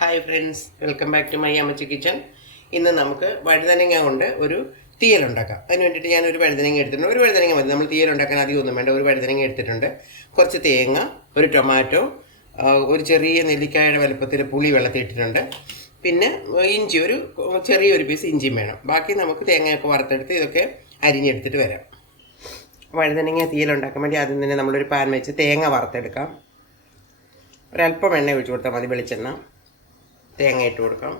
Hi friends, welcome back to my ammachi kitchen. ഇന്ന് നമുക്ക് വഴുതനങ്ങ കൊണ്ട് ഒരു തീയലുണ്ടാക്കാം. അതിന് വേണ്ടിയിട്ട് ഞാനൊരു വഴുതനങ്ങ എടുത്തിട്ടുണ്ട്. ഒരു വഴുതനങ്ങ മതി, നമ്മൾ തീയലുണ്ടാക്കാൻ അധികം ഒന്നും വേണ്ട. ഒരു വഴുതനങ്ങ എടുത്തിട്ടുണ്ട്, കുറച്ച് തേങ്ങ, ഒരു ടൊമാറ്റോ, ഒരു ചെറിയ നെല്ലിക്കായുടെ വലുപ്പത്തിൽ പുളി വെള്ളത്തിയിട്ടിട്ടുണ്ട്. പിന്നെ ഇഞ്ചി, ഒരു ചെറിയൊരു പീസ് ഇഞ്ചിയും വേണം. ബാക്കി നമുക്ക് തേങ്ങയൊക്കെ വറുത്തെടുത്ത് ഇതൊക്കെ അരിഞ്ഞെടുത്തിട്ട് വരാം. വഴുതനങ്ങ തീയലുണ്ടാക്കാൻ വേണ്ടി ആദ്യം തന്നെ നമ്മളൊരു പാൻ വെച്ച് തേങ്ങ വറുത്തെടുക്കാം. ഒരല്പം എണ്ണ ഒഴിച്ച് കൊടുത്താൽ മതി, വെളിച്ചെണ്ണ. തേങ്ങ ഇട്ട് കൊടുക്കാം.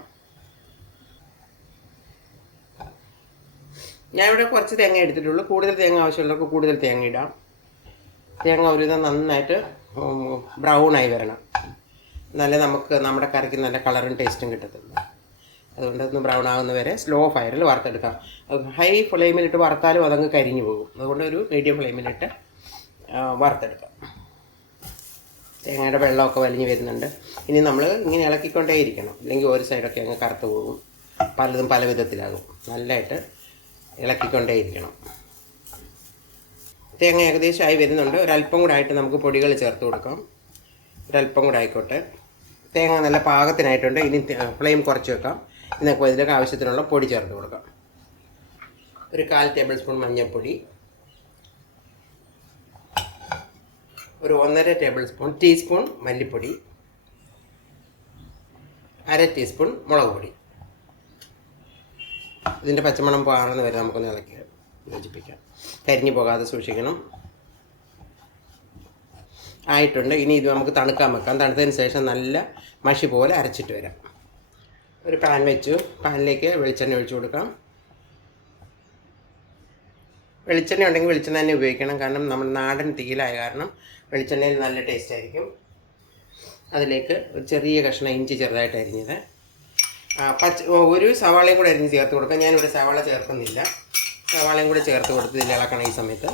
ഞാനിവിടെ കുറച്ച് തേങ്ങ എടുത്തിട്ടുള്ളൂ. കൂടുതൽ തേങ്ങ ആവശ്യമുള്ളവർക്ക് കൂടുതൽ തേങ്ങ ഇടാം. തേങ്ങ ഒരുവിധം നന്നായിട്ട് ബ്രൗണായി വരണം, നല്ല നമുക്ക് നമ്മുടെ കറിക്ക് നല്ല കളറും ടേസ്റ്റും കിട്ടത്തുള്ളൂ. അതുകൊണ്ട് ഒന്ന് ബ്രൗൺ ആകുന്ന വരെ സ്ലോ ഫയറിൽ വറുത്തെടുക്കാം. ഹൈ ഫ്ലെയിമിലിട്ട് വറുത്താലും അതങ്ങ് കരിഞ്ഞു പോകും. അതുകൊണ്ട് ഒരു മീഡിയം ഫ്ലെയിമിലിട്ട് വറുത്തെടുക്കാം. തേങ്ങയുടെ വെള്ളമൊക്കെ വലിഞ്ഞ് വരുന്നുണ്ട്. ഇനി നമ്മൾ ഇങ്ങനെ ഇളക്കിക്കൊണ്ടേയിരിക്കണം, ഇല്ലെങ്കിൽ ഒരു സൈഡൊക്കെ അങ്ങ് കറുത്ത് പോകും, പലതും പല വിധത്തിലാകും. നല്ലതായിട്ട് ഇളക്കിക്കൊണ്ടേയിരിക്കണം. തേങ്ങ ഏകദേശം ആയി വരുന്നുണ്ട്. ഒരല്പം കൂടെ ആയിട്ട് നമുക്ക് പൊടികൾ ചേർത്ത് കൊടുക്കാം. ഒരല്പം കൂടെ ആയിക്കോട്ടെ. തേങ്ങ നല്ല പാകത്തിനായിട്ടുണ്ട്. ഇനി ഫ്ലെയിം കുറച്ച് വെക്കാം. നമുക്ക് ഇതിലൊക്കെ ആവശ്യത്തിനുള്ള പൊടി ചേർത്ത് കൊടുക്കാം. ഒരു 1/4 ടേബിൾ സ്പൂൺ മഞ്ഞൾപ്പൊടി, ഒരു 1.5 ടീസ്പൂൺ മല്ലിപ്പൊടി, 1/2 ടീസ്പൂൺ മുളക് പൊടി. ഇതിൻ്റെ പച്ചമണം പാറുന്ന വരെ നമുക്കൊന്ന് ഇളക്കി യോജിപ്പിക്കാം. കരിഞ്ഞു പോകാതെ സൂക്ഷിക്കണം. ആയിട്ടുണ്ട്. ഇനി ഇത് നമുക്ക് തണുക്കാൻ വെക്കാം. തണുത്തതിന് ശേഷം നല്ല മഷി പോലെ അരച്ചിട്ട് വരാം. ഒരു പാൻ വെച്ചു. പാനിലേക്ക് വെളിച്ചെണ്ണ ഒഴിച്ചു കൊടുക്കാം. വെളിച്ചെണ്ണ ഉണ്ടെങ്കിൽ വെളിച്ചെണ്ണ തന്നെ ഉപയോഗിക്കണം. കാരണം നമ്മൾ നാടൻ തീയിലായ കാരണം വെളിച്ചെണ്ണയിൽ നല്ല ടേസ്റ്റ് ആയിരിക്കും. അതിലേക്ക് ഒരു ചെറിയ കഷ്ണം ഇഞ്ചി ചെറുതായിട്ട് അരിഞ്ഞത്, ഒരു സവാളയും കൂടെ അരിഞ്ഞ് ചേർത്ത് കൊടുക്കാം. ഞാനിവിടെ സവാള ചേർക്കുന്നില്ല. സവാളയും കൂടെ ചേർത്ത് കൊടുത്ത് ഇതിൽ ഇളക്കണം. ഈ സമയത്ത്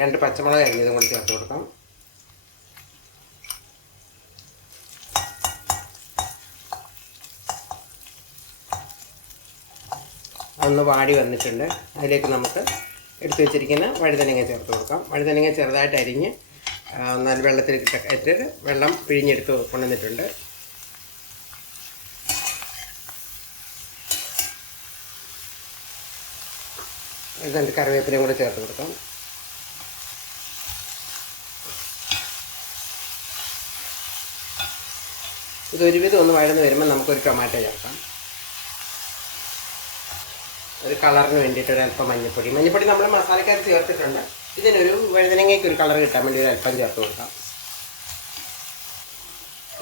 2 പച്ചമുളക് അരിഞ്ഞതും കൂടി ചേർത്ത് കൊടുക്കാം. ഒന്ന് വാടി വന്നിട്ടുണ്ട്. അതിലേക്ക് നമുക്ക് എടുത്തു വെച്ചിരിക്കുന്ന വഴുതനങ്ങ ചേർത്ത് കൊടുക്കാം. വഴുതനങ്ങ ചെറുതായിട്ട് അരിഞ്ഞ് നല്ല വെള്ളത്തിൽ ഇട്ടിട്ട് വെള്ളം പിഴിഞ്ഞെടുത്ത് കൊണ്ടുവന്നിട്ടുണ്ട്. എന്നിട്ട് കറിവേപ്പിലയും കൂടെ ചേർത്ത് കൊടുക്കാം. ഇതൊരുവിധം ഒന്ന് വഴന്ന് വരുമ്പോൾ നമുക്കൊരു ടൊമാറ്റോ ചേർക്കാം. ഒരു കളറിന് വേണ്ടിയിട്ട് ഒരല്പം മഞ്ഞൾപ്പൊടി നമ്മൾ മസാലക്കകത്ത് ചേർത്തിട്ടുണ്ട്. ഇതിനൊരു വഴുതനങ്ങയ്ക്ക് ഒരു കളർ കിട്ടാൻ വേണ്ടി ഒരു അല്പം ചേർത്ത് കൊടുക്കാം.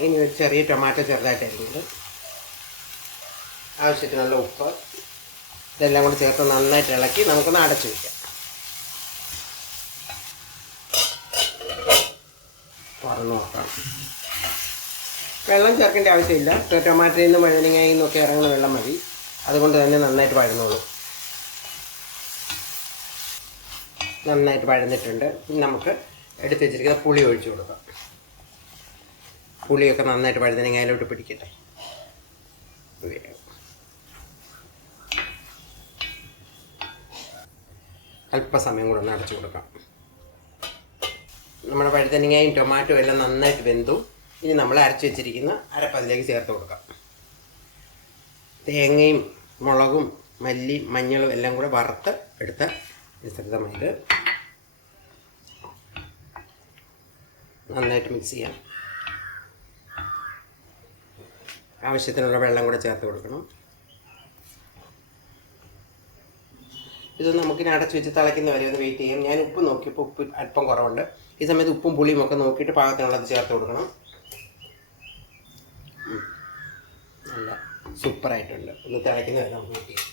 ഇനി ഒരു ചെറിയ ടൊമാറ്റോ ചെറുതായിട്ട് അരിഞ്ഞത്, ആവശ്യത്തിനുള്ള ഉപ്പ്, ഇതെല്ലാം കൂടി ചേർത്ത് നന്നായിട്ട് ഇളക്കി നമുക്കൊന്ന് അടച്ചു വയ്ക്കാം. തുറന്ന് നോക്കാം. വെള്ളം ചേർക്കേണ്ട ആവശ്യമില്ല. ടൊമാറ്റോയിൽ നിന്നും വഴുതനങ്ങയിൽ നിന്നൊക്കെ ഇറങ്ങുന്ന വെള്ളം മതി. അതുകൊണ്ട് തന്നെ നന്നായിട്ട് വഴന്നോളൂ. നന്നായിട്ട് വഴന്നിട്ടുണ്ട്. ഇനി നമുക്ക് എടുത്ത് വെച്ചിരിക്കുന്ന പുളി ഒഴിച്ചു കൊടുക്കാം. പുളിയൊക്കെ നന്നായിട്ട് വഴുതനങ്ങയിലോട്ട് പിടിക്കട്ടെ. അല്പസമയം കൂടെ ഒന്ന് അടച്ചു കൊടുക്കാം. നമ്മുടെ വഴുതനങ്ങയും ടൊമാറ്റോ എല്ലാം നന്നായിട്ട് വെന്തു. ഇനി നമ്മൾ അരച്ച് വെച്ചിരിക്കുന്ന അരപ്പതിലേക്ക് ചേർത്ത് കൊടുക്കാം. തേങ്ങയും മുളകും മല്ലി മഞ്ഞളും എല്ലാം കൂടെ വറുത്ത് എടുത്ത മിശ്രിതമായത് നന്നായിട്ട് മിക്സ് ചെയ്യാം. ആവശ്യത്തിനുള്ള വെള്ളം കൂടെ ചേർത്ത് കൊടുക്കണം. ഇത് നമുക്കിനി അടച്ച് വെച്ച് തിളയ്ക്കുന്ന വരെ ഒന്ന് വെയിറ്റ് ചെയ്യാം. ഞാൻ ഉപ്പ് നോക്കിയപ്പോൾ ഉപ്പ് അല്പം കുറവുണ്ട്. ഈ സമയത്ത് ഉപ്പും പുളിയും ഒക്കെ നോക്കിയിട്ട് പാകത്തിനുള്ളത് ചേർത്ത് കൊടുക്കണം. നല്ല സൂപ്പറായിട്ടുണ്ട്. ഒന്ന് തിളയ്ക്കുന്ന വരെ നമുക്ക് വെയിറ്റ് ചെയ്യാം.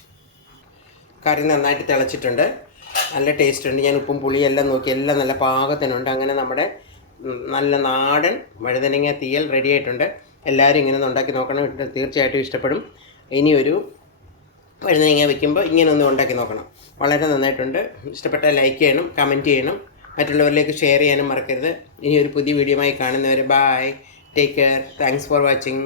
കറി നന്നായിട്ട് തിളച്ചിട്ടുണ്ട്. നല്ല ടേസ്റ്റ് ഉണ്ട്. ഞാൻ ഉപ്പും പുളിയും എല്ലാം നോക്കി, എല്ലാം നല്ല പാകത്തിനുണ്ട്. അങ്ങനെ നമ്മുടെ നല്ല നാടൻ വഴുതനങ്ങ തീയൽ റെഡി ആയിട്ടുണ്ട്. എല്ലാവരും ഇങ്ങനെ ഒന്ന് ഉണ്ടാക്കി നോക്കണം. തീർച്ചയായിട്ടും ഇഷ്ടപ്പെടും. ഇനിയൊരു വഴുതനങ്ങ വയ്ക്കുമ്പോൾ ഇങ്ങനെ ഒന്ന് ഉണ്ടാക്കി നോക്കണം. വളരെ നന്നായിട്ടുണ്ട്. ഇഷ്ടപ്പെട്ടാൽ ലൈക്ക് ചെയ്യണം, കമൻറ്റ് ചെയ്യണം, മറ്റുള്ളവരിലേക്ക് ഷെയർ ചെയ്യാനും മറക്കരുത്. ഇനി ഒരു പുതിയ വീഡിയോയുമായി കാണുന്നവരെ bye, take care, thanks for watching.